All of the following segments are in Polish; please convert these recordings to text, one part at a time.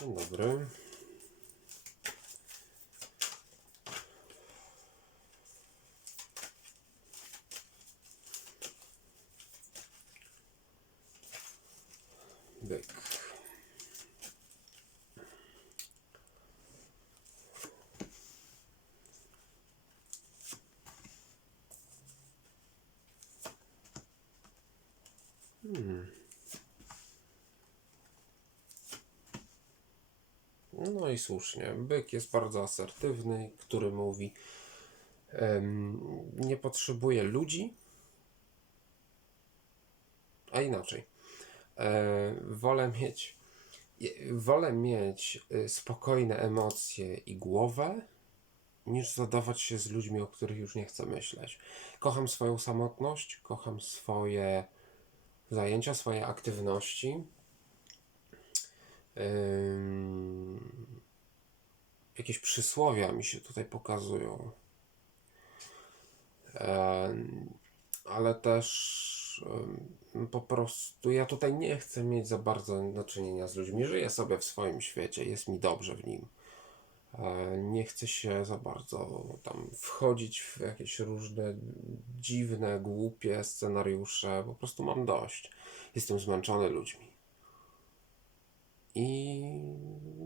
Dzień dobry. I słusznie. Byk jest bardzo asertywny, który mówi: em, Nie potrzebuje ludzi, a inaczej. E, wolę mieć, wolę mieć y, spokojne emocje i głowę, niż zadawać się z ludźmi, o których już nie chcę myśleć. Kocham swoją samotność, kocham swoje zajęcia, swoje aktywności. Jakieś przysłowia mi się tutaj pokazują. Ale też po prostu ja tutaj nie chcę mieć za bardzo do czynienia z ludźmi. Żyję sobie w swoim świecie, jest mi dobrze w nim. Nie chcę się za bardzo tam wchodzić w jakieś różne dziwne, głupie scenariusze. Po prostu mam dość. Jestem zmęczony ludźmi. I,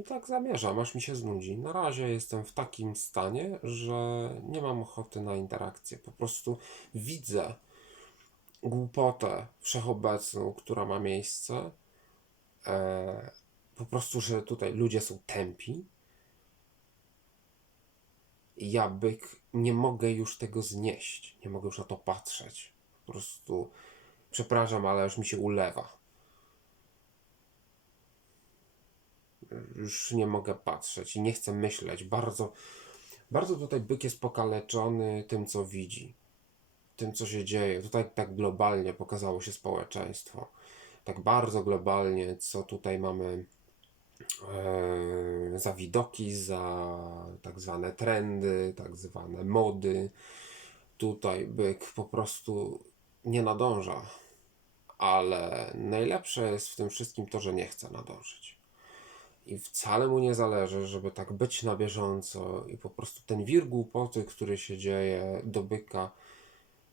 I tak zamierzam, aż mi się znudzi. Na razie jestem w takim stanie, że nie mam ochoty na interakcję. Po prostu widzę głupotę wszechobecną, która ma miejsce. E, po prostu, że tutaj ludzie są tępi. Ja byk nie mogę już tego znieść. Nie mogę już na to patrzeć. Po prostu przepraszam, ale już mi się ulewa. Już nie mogę patrzeć i nie chcę myśleć. Bardzo, bardzo tutaj byk jest pokaleczony tym, co widzi. Tym, co się dzieje. Tutaj tak globalnie pokazało się społeczeństwo. Tak bardzo globalnie, co tutaj mamy e, za widoki, za tak zwane trendy, tak zwane mody. Tutaj byk po prostu nie nadąża. Ale najlepsze jest w tym wszystkim to, że nie chce nadążyć. I wcale mu nie zależy, żeby tak być na bieżąco i po prostu ten wir głupoty, który się dzieje do byka,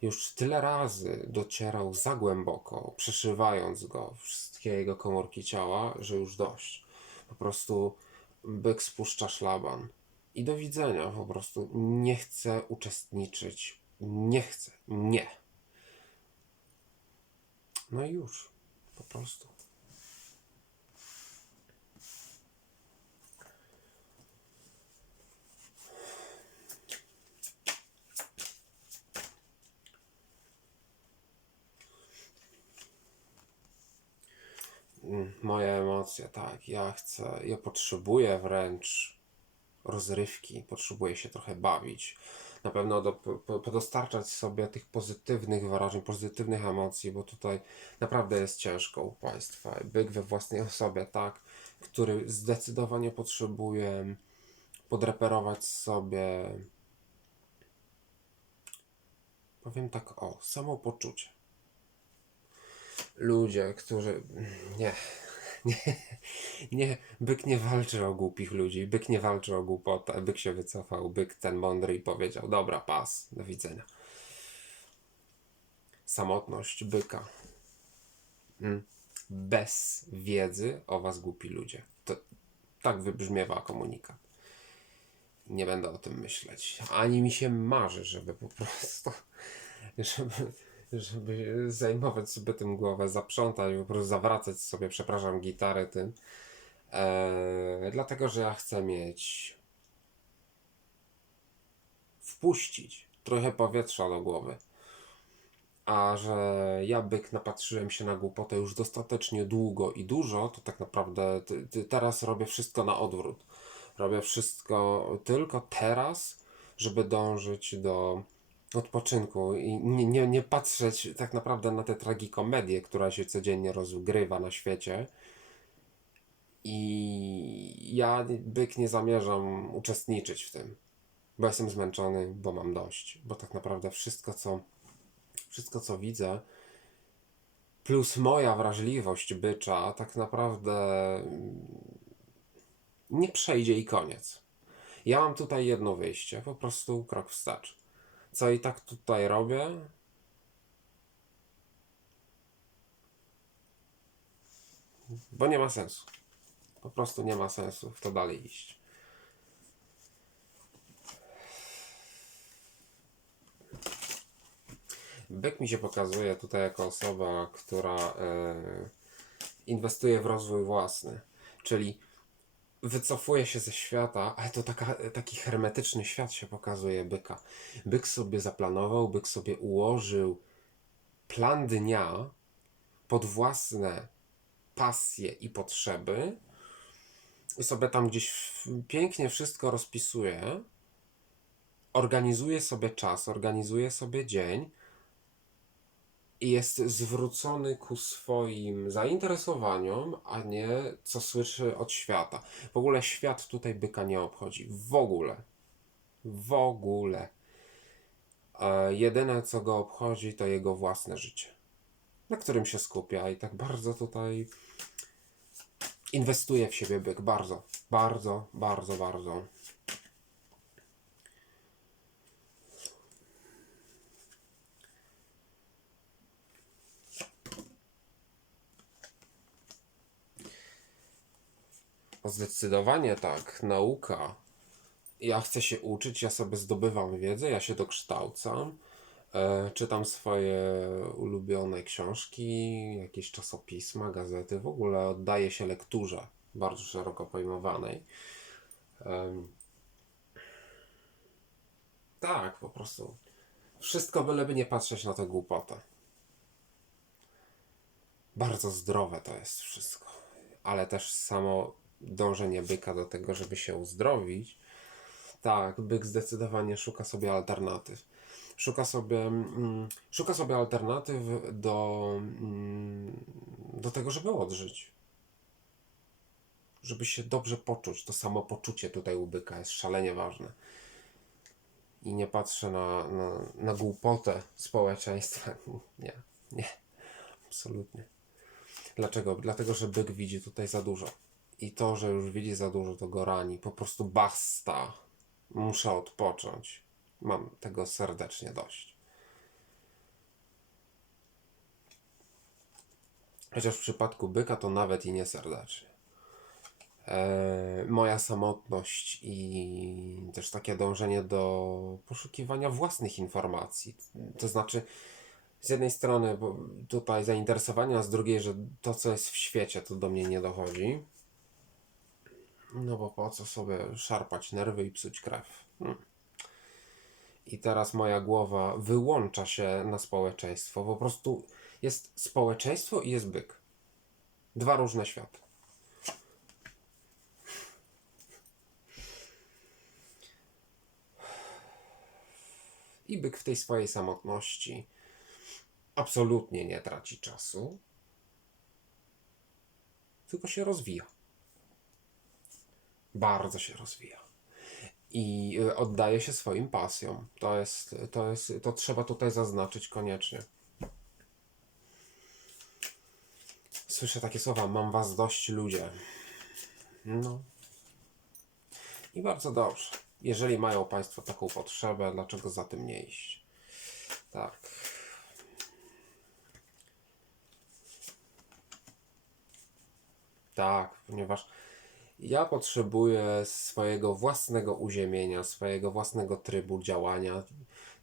już tyle razy docierał za głęboko, przeszywając go, wszystkie jego komórki ciała, że już dość. Po prostu byk spuszcza szlaban. I do widzenia, po prostu nie chcę uczestniczyć. Nie chcę. Nie. No i już. Po prostu. Moje emocje, tak. Ja chcę, ja potrzebuję wręcz rozrywki, potrzebuję się trochę bawić. Na pewno do, po, podostarczać sobie tych pozytywnych wrażeń, pozytywnych emocji, bo tutaj naprawdę jest ciężko u Państwa. Byk we własnej osobie, tak, który zdecydowanie potrzebuje podreperować sobie, powiem tak, o, samopoczucie. Ludzie, którzy. Nie. Nie, nie, byk nie walczy o głupich ludzi, byk nie walczy o głupotę, byk się wycofał, byk ten mądry i powiedział, dobra, pas, do widzenia. Samotność byka. Mm. Bez wiedzy o was głupi ludzie. To tak wybrzmiewa komunikat. Nie będę o tym myśleć. Ani mi się marzy, żeby po prostu, żeby, żeby zajmować sobie tym głowę, zaprzątać, po prostu zawracać sobie, przepraszam, gitarę tym. Eee, dlatego, że ja chcę mieć wpuścić trochę powietrza do głowy. A że ja byk napatrzyłem się na głupotę już dostatecznie długo i dużo, to tak naprawdę ty, ty teraz robię wszystko na odwrót. Robię wszystko tylko teraz, żeby dążyć do odpoczynku i nie, nie, nie patrzeć tak naprawdę na tę tragikomedię, która się codziennie rozgrywa na świecie. I ja, byk, nie zamierzam uczestniczyć w tym, bo jestem zmęczony, bo mam dość. Bo tak naprawdę wszystko, co, wszystko, co widzę, plus moja wrażliwość bycza, tak naprawdę nie przejdzie i koniec. Ja mam tutaj jedno wyjście, po prostu krok wstecz. Co i tak tutaj robię? Bo nie ma sensu. Po prostu nie ma sensu w to dalej iść. Byk mi się pokazuje tutaj jako osoba, która e, inwestuje w rozwój własny, czyli wycofuje się ze świata, ale to taka, taki hermetyczny świat się pokazuje byka. Byk sobie zaplanował, byk sobie ułożył plan dnia pod własne pasje i potrzeby i sobie tam gdzieś pięknie wszystko rozpisuje, organizuje sobie czas, organizuje sobie dzień jest zwrócony ku swoim zainteresowaniom, a nie co słyszy od świata. W ogóle świat tutaj byka nie obchodzi. W ogóle. W ogóle. E, jedyne co go obchodzi to jego własne życie, na którym się skupia i tak bardzo tutaj inwestuje w siebie byk. Bardzo, bardzo, bardzo, bardzo. Zdecydowanie tak. Nauka. Ja chcę się uczyć, ja sobie zdobywam wiedzę, ja się dokształcam. E, czytam swoje ulubione książki, jakieś czasopisma, gazety. W ogóle oddaję się lekturze bardzo szeroko pojmowanej. Em, tak, po prostu. Wszystko byleby nie patrzeć na tę głupotę. Bardzo zdrowe to jest wszystko. Ale też samo dążenie byka do tego, żeby się uzdrowić. Tak, byk zdecydowanie szuka sobie alternatyw. Szuka sobie, mm, szuka sobie alternatyw do, mm, do tego, żeby odżyć. Żeby się dobrze poczuć. To samopoczucie tutaj u byka jest szalenie ważne. I nie patrzę na, na, na głupotę społeczeństwa. Nie, nie, absolutnie. Dlaczego? Dlatego, że byk widzi tutaj za dużo. I to, że już widzi za dużo, to go rani. Po prostu basta. Muszę odpocząć. Mam tego serdecznie dość. Chociaż w przypadku byka to nawet i nie serdecznie. E, moja samotność i też takie dążenie do poszukiwania własnych informacji. To znaczy, z jednej strony tutaj zainteresowania, a z drugiej, że to, co jest w świecie, to do mnie nie dochodzi. No bo po co sobie szarpać nerwy i psuć krew? Hmm. I teraz moja głowa wyłącza się na społeczeństwo. Po prostu jest społeczeństwo i jest byk. Dwa różne światy. I byk w tej swojej samotności absolutnie nie traci czasu, tylko się rozwija. Bardzo się rozwija. I y, oddaje się swoim pasjom. To jest, to jest, to trzeba tutaj zaznaczyć koniecznie. Słyszę takie słowa, mam was dość ludzie. No. I bardzo dobrze. Jeżeli mają Państwo taką potrzebę, dlaczego za tym nie iść? Tak. Tak, ponieważ ja potrzebuję swojego własnego uziemienia, swojego własnego trybu działania,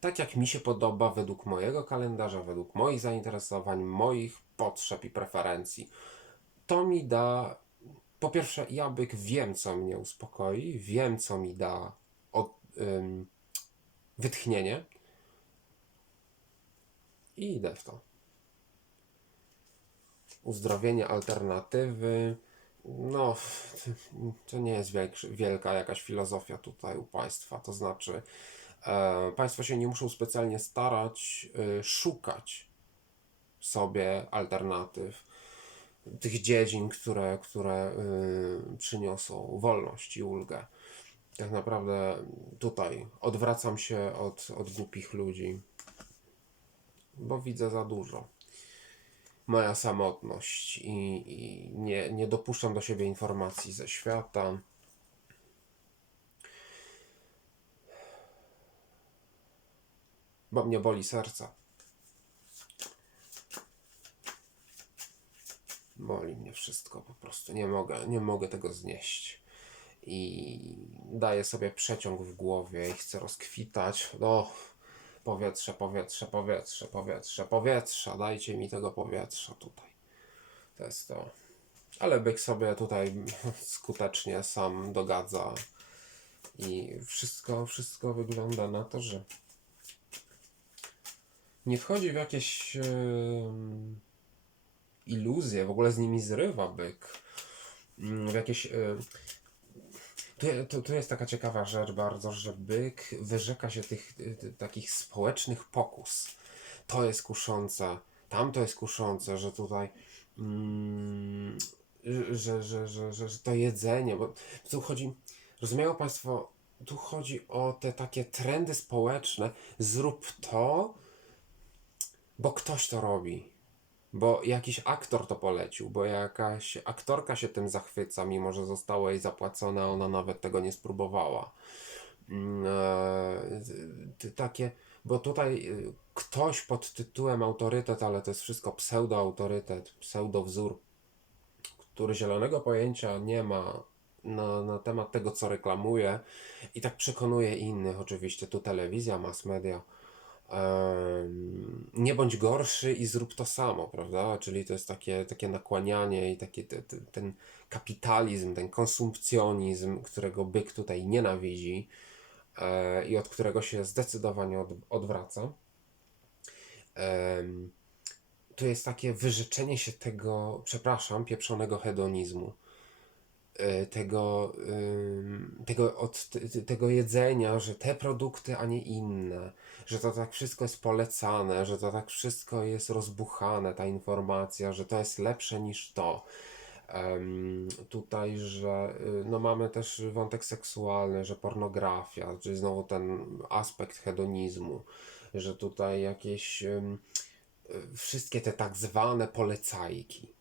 tak jak mi się podoba, według mojego kalendarza, według moich zainteresowań, moich potrzeb i preferencji. To mi da, po pierwsze, ja byk wiem, co mnie uspokoi, wiem, co mi da od, ym, wytchnienie i idę w to. Uzdrowienie, alternatywy. No, to nie jest wielk- wielka jakaś filozofia tutaj u Państwa. To znaczy, e, Państwo się nie muszą specjalnie starać, y, szukać sobie alternatyw, tych dziedzin, które, które y, przyniosą wolność i ulgę. Tak naprawdę tutaj odwracam się od, od głupich ludzi, bo widzę za dużo moja samotność i, i nie, nie dopuszczam do siebie informacji ze świata. Bo mnie boli serca. Boli mnie wszystko po prostu. Nie mogę, nie mogę tego znieść. I daję sobie przeciąg w głowie i chcę rozkwitać. No, powietrze, powietrze, powietrze, powietrze, powietrze. Dajcie mi tego powietrza tutaj. To jest to. Ale byk sobie tutaj skutecznie sam dogadza. I wszystko, wszystko wygląda na to, że nie wchodzi w jakieś yy, iluzje, w ogóle z nimi zrywa byk. Mm, W jakieś. Yy, tu, tu, tu jest taka ciekawa rzecz bardzo, że byk wyrzeka się tych, y, ty- takich społecznych pokus. To jest kuszące, tamto jest kuszące, że tutaj mm, że, że, że, że, że to jedzenie, bo tu chodzi, rozumieją Państwo, tu chodzi o te takie trendy społeczne, zrób to, bo ktoś to robi. Bo jakiś aktor to polecił, bo jakaś aktorka się tym zachwyca, mimo że zostało jej zapłacone, a ona nawet tego nie spróbowała. Mm, e, takie, bo tutaj y, ktoś pod tytułem autorytet, ale to jest wszystko pseudoautorytet, pseudowzór, który zielonego pojęcia nie ma na, na temat tego, co reklamuje i tak przekonuje innych, oczywiście tu telewizja, mass media. Nie bądź gorszy i zrób to samo, prawda? Czyli to jest takie, takie nakłanianie i taki te, te, ten kapitalizm, ten konsumpcjonizm, którego byk tutaj nienawidzi e, i od którego się zdecydowanie od, odwraca. Em, to jest takie wyrzeczenie się tego, przepraszam, pieprzonego hedonizmu. E, Tego, tego, od, te- te- tego jedzenia, że te produkty, a nie inne, że to tak wszystko jest polecane, że to tak wszystko jest rozbuchane, ta informacja, że to jest lepsze niż to. Em, tutaj, że y, no mamy też wątek seksualny, że pornografia, czyli znowu ten aspekt hedonizmu, że tutaj jakieś y, wszystkie te tak zwane polecajki.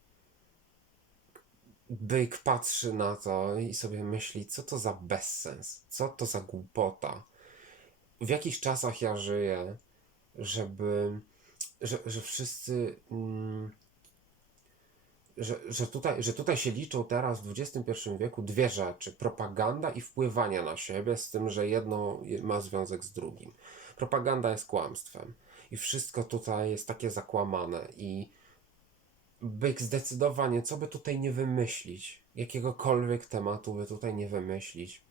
Byk patrzy na to i sobie myśli, co to za bezsens, co to za głupota. W jakichś czasach ja żyję, żeby, że, że wszyscy, mm, że, że, tutaj, że tutaj się liczą teraz w XXI wieku dwie rzeczy: propaganda i wpływanie na siebie, z tym, że jedno je- ma związek z drugim. Propaganda jest kłamstwem i wszystko tutaj jest takie zakłamane i byk zdecydowanie, co by tutaj nie wymyślić, jakiegokolwiek tematu by tutaj nie wymyślić,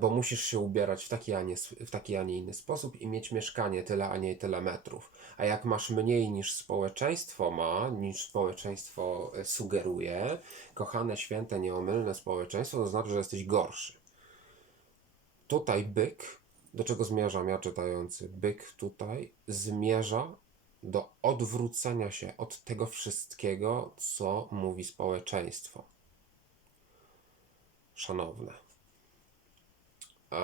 bo musisz się ubierać w taki, a nie, w taki, a nie inny sposób i mieć mieszkanie tyle, a nie tyle metrów. A jak masz mniej niż społeczeństwo ma, niż społeczeństwo e, sugeruje, kochane, święte, nieomylne społeczeństwo, to znaczy, że jesteś gorszy. Tutaj byk, do czego zmierzam ja czytający? Byk tutaj zmierza do odwrócenia się od tego wszystkiego, co mówi społeczeństwo. Szanowne. Eee,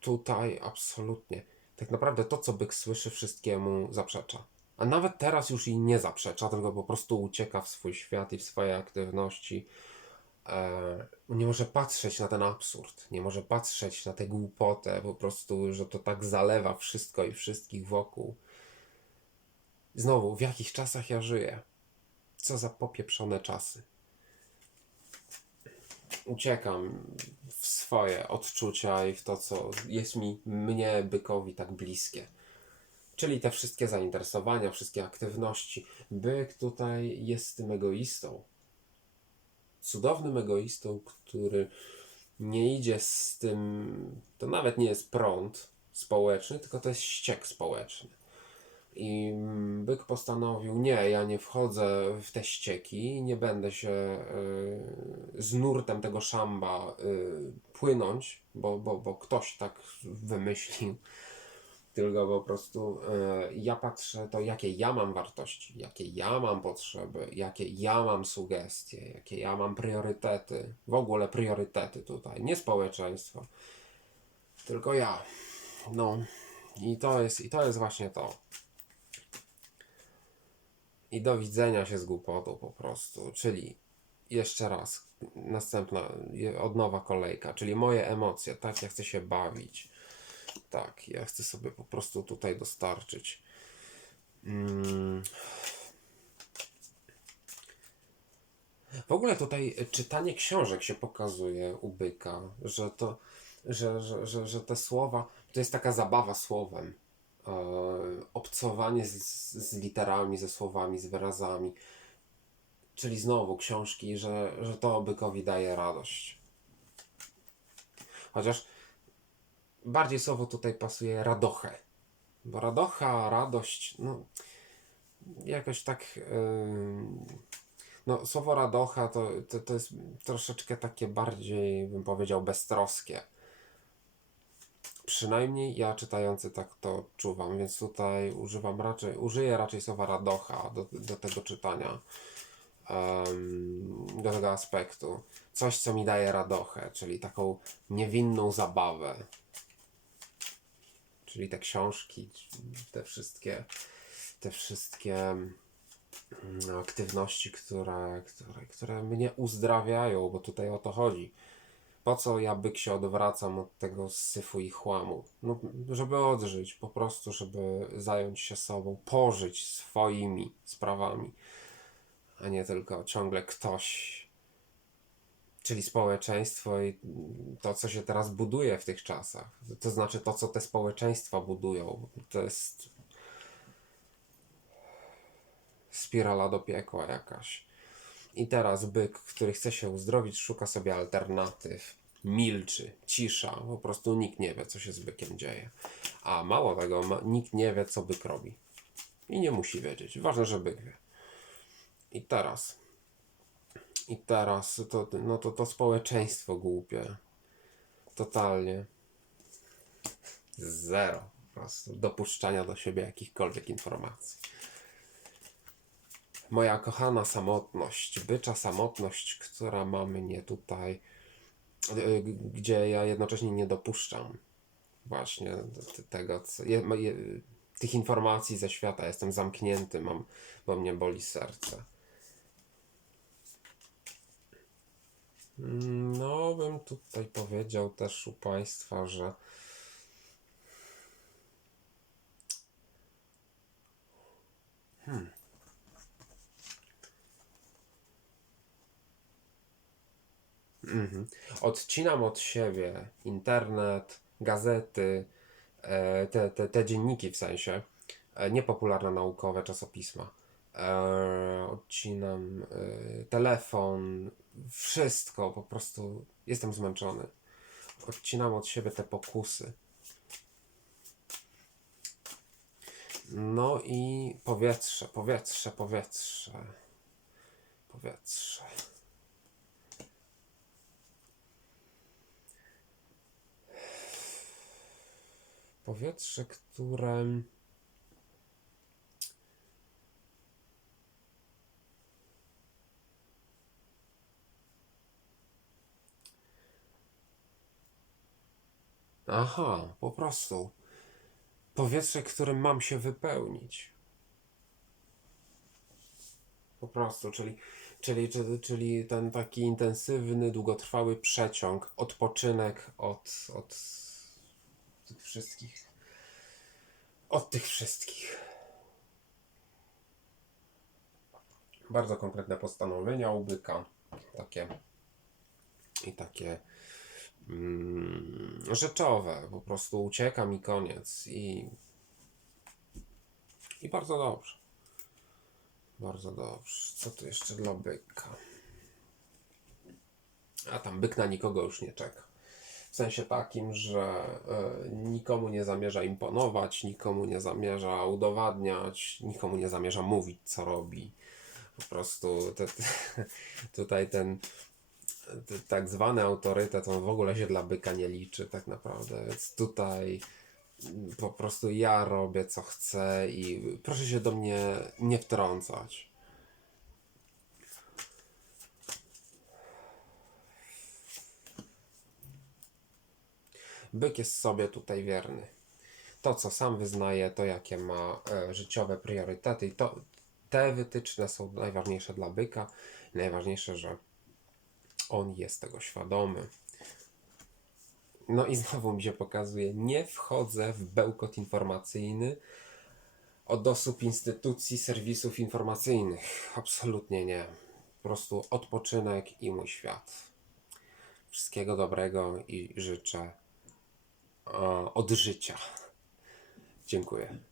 tutaj absolutnie. Tak naprawdę to, co byk słyszy, wszystkiemu zaprzecza. A nawet teraz już i nie zaprzecza, tylko po prostu ucieka w swój świat i w swoje aktywności. Eee, nie może patrzeć na ten absurd, nie może patrzeć na tę głupotę, po prostu, że to tak zalewa wszystko i wszystkich wokół. Znowu, w jakich czasach ja żyję? Co za popieprzone czasy. Uciekam w swoje odczucia i w to, co jest mi, mnie, bykowi, tak bliskie. Czyli te wszystkie zainteresowania, wszystkie aktywności. Byk tutaj jest tym egoistą. Cudownym egoistą, który nie idzie z tym. To nawet nie jest prąd społeczny, tylko to jest ściek społeczny. I byk postanowił: Nie, ja nie wchodzę w te ścieki, nie będę się y, z nurtem tego szamba y, płynąć, bo, bo, bo ktoś tak wymyślił. Tylko po prostu y, ja patrzę to, jakie ja mam wartości, jakie ja mam potrzeby, jakie ja mam sugestie, jakie ja mam priorytety. W ogóle priorytety tutaj, nie społeczeństwo, tylko ja. No i to jest, i to jest właśnie to. I do widzenia się z głupotą po prostu. Czyli jeszcze raz, następna, od nowa kolejka, czyli moje emocje, tak, ja chcę się bawić. Tak, ja chcę sobie po prostu tutaj dostarczyć. Mm. W ogóle tutaj czytanie książek się pokazuje u byka, że to, że, że, że, że te słowa, to jest taka zabawa słowem. E, obcowanie z, z literami, ze słowami, z wyrazami. Czyli znowu książki, że, że to bykowi daje radość. Chociaż bardziej słowo tutaj pasuje radochę. Bo radocha, radość, no jakoś tak. Yy, no, słowo radocha to, to, to jest troszeczkę takie bardziej, bym powiedział, beztroskie. Przynajmniej ja czytający tak to czuwam, więc tutaj używam raczej, użyję raczej słowa radocha do, do tego czytania, em, do tego aspektu. Coś, co mi daje radochę, czyli taką niewinną zabawę. Czyli te książki, te wszystkie, te wszystkie mm, aktywności, które, które, które mnie uzdrawiają, bo tutaj o to chodzi. Po co ja byk się odwracam od tego syfu i chłamu? No, żeby odżyć, po prostu, żeby zająć się sobą, pożyć swoimi sprawami, a nie tylko ciągle ktoś, czyli społeczeństwo i to, co się teraz buduje w tych czasach. To znaczy to, co te społeczeństwa budują. To jest spirala do piekła jakaś. I teraz byk, który chce się uzdrowić, szuka sobie alternatyw. Milczy, cisza, po prostu nikt nie wie, co się z bykiem dzieje. A mało tego, nikt nie wie, co byk robi. I nie musi wiedzieć. Ważne, że byk wie. I teraz. I teraz to, no to, to społeczeństwo głupie. Totalnie. Zero. Po prostu dopuszczania do siebie jakichkolwiek informacji moja kochana samotność, bycza samotność, która ma mnie tutaj, y, gdzie ja jednocześnie nie dopuszczam właśnie tego, co, tych informacji ze świata. Jestem zamknięty, mam, bo mnie boli serce. No, bym tutaj powiedział też u Państwa, że Mhm. Odcinam od siebie internet, gazety, e, te, te, te dzienniki w sensie, e, niepopularne naukowe czasopisma. E, odcinam telefon, wszystko, po prostu jestem zmęczony. Odcinam od siebie te pokusy. No i powietrze, powietrze, powietrze. Powietrze. Powietrze, które Aha, po prostu. Powietrze, którym mam się wypełnić. Po prostu, czyli, czyli, czyli, ten taki intensywny, długotrwały przeciąg, odpoczynek od, od tych wszystkich. Od tych wszystkich. Bardzo konkretne postanowienia u byka. Takie i takie mm, rzeczowe. Po prostu uciekam i koniec. I, I bardzo dobrze. Bardzo dobrze. Co tu jeszcze dla byka? A tam byk na nikogo już nie czeka. W sensie takim, że e, nikomu nie zamierza imponować, nikomu nie zamierza udowadniać, nikomu nie zamierza mówić, co robi. Po prostu te, te, tutaj ten te, tak zwany autorytet, on w ogóle się dla byka nie liczy tak naprawdę. Więc tutaj po prostu ja robię co chcę i proszę się do mnie nie wtrącać. Byk jest sobie tutaj wierny. To, co sam wyznaje, to jakie ma e, życiowe priorytety, i to, te wytyczne są najważniejsze dla byka. Najważniejsze, że on jest tego świadomy. No i znowu mi się pokazuje, nie wchodzę w bełkot informacyjny od osób, instytucji, serwisów informacyjnych. Absolutnie nie. Po prostu odpoczynek i mój świat. Wszystkiego dobrego i życzę od życia. Dziękuję.